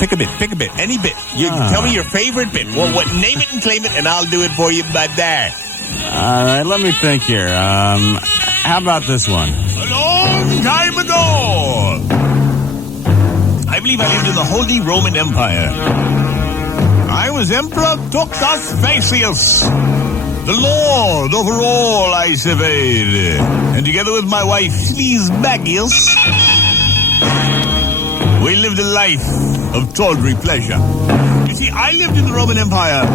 Pick a bit. Any bit. You tell me your favorite bit. Well, name it and claim it, and I'll do it for you, but there. All right, let me think here. How about this one? A long time ago, I believe I lived in the Holy Roman Empire. I was Emperor Toucasfacius, the Lord over all I surveyed. And together with my wife, Toucasfacius, we lived a life of tawdry pleasure. You see, I lived in the Roman Empire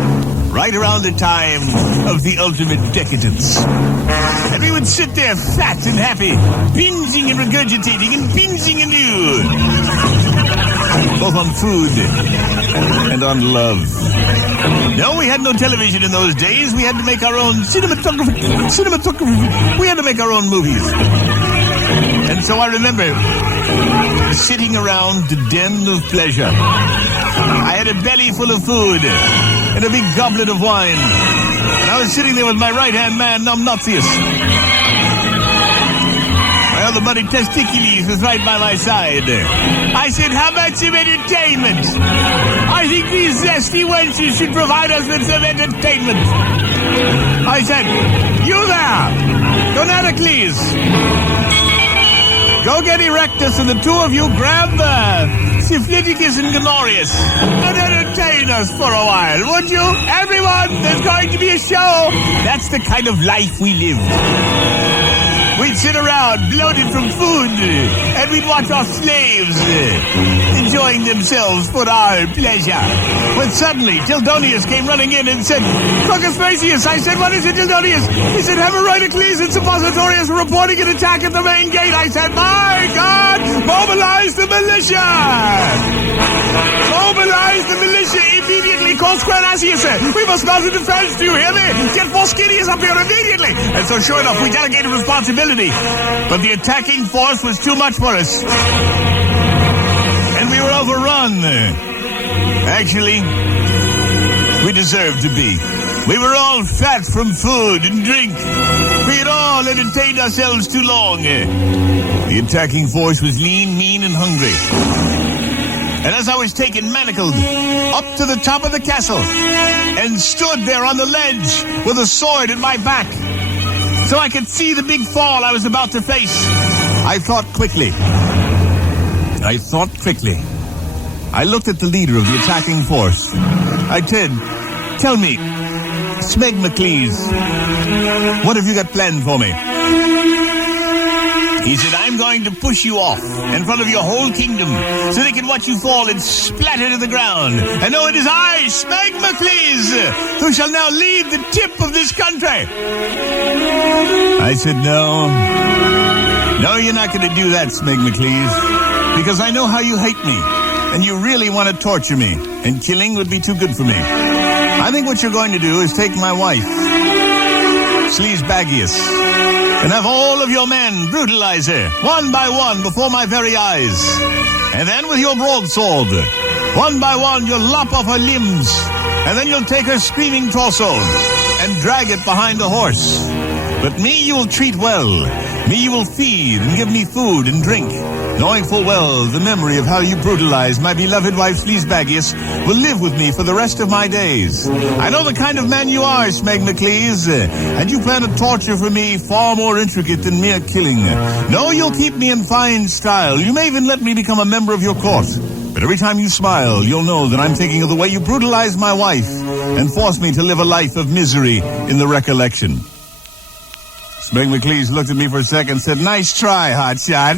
right around the time of the ultimate decadence. And we would sit there fat and happy, binging and regurgitating and binging anew. Both on food and on love. No, we had no television in those days. We had to make our own cinematography. We had to make our own movies. And so I remember sitting around the den of pleasure. I had a belly full of food and a big goblet of wine. And I was sitting there with my right-hand man, Toucasfacius. My other buddy, Testicules, was right by my side. I said, how about some entertainment? I think these zesty wenches should provide us with some entertainment. I said, you there, Donatocles, go get Erectus and the two of you grab Syphiliticus and Gonorius and entertain us for a while, would you? Everyone, there's going to be a show. That's the kind of life we lived. We'd sit around, bloated from food, and we'd watch our slaves enjoying themselves for our pleasure. When suddenly, Tildonius came running in and said, Toucasfacius. I said, what is it, Tildonius? He said, Hemerocles and Suppositorius are reporting an attack at the main gate. I said, my God, mobilize the militia! Mobilize the militia immediately. Call Squarnacius. We must mount a defense. Do you hear me? Get Phoscidius up here immediately. And so sure enough, we delegated responsibility. But the attacking force was too much for us. And we were overrun. Actually, we deserved to be. We were all fat from food and drink. We had all entertained ourselves too long. The attacking force was lean, mean, and hungry. And as I was taken manacled up to the top of the castle and stood there on the ledge with a sword at my back, so I could see the big fall I was about to face, I thought quickly. I looked at the leader of the attacking force. I said, tell me, Smegmocles, what have you got planned for me? He said, I'm going to push you off in front of your whole kingdom so they can watch you fall and splatter to the ground. And know it is I, Smegmocles, who shall now lead the tip of this country. I said, no, you're not going to do that, Smegmocles, because I know how you hate me, and you really want to torture me, and killing would be too good for me. I think what you're going to do is take my wife, Toucasfacius, and have all of your men brutalize her, one by one, before my very eyes. And then with your broadsword, one by one, you'll lop off her limbs, and then you'll take her screaming torso and drag it behind a horse. But me you will treat well. Me you will feed and give me food and drink, knowing full well the memory of how you brutalized my beloved wife Toucasfacius will live with me for the rest of my days. I know the kind of man you are, Smegmocles, and you plan a torture for me far more intricate than mere killing. No, you'll keep me in fine style. You may even let me become a member of your court. But every time you smile, you'll know that I'm thinking of the way you brutalized my wife and forced me to live a life of misery in the recollection. Smegmocles looked at me for a second and said, nice try, hotshot.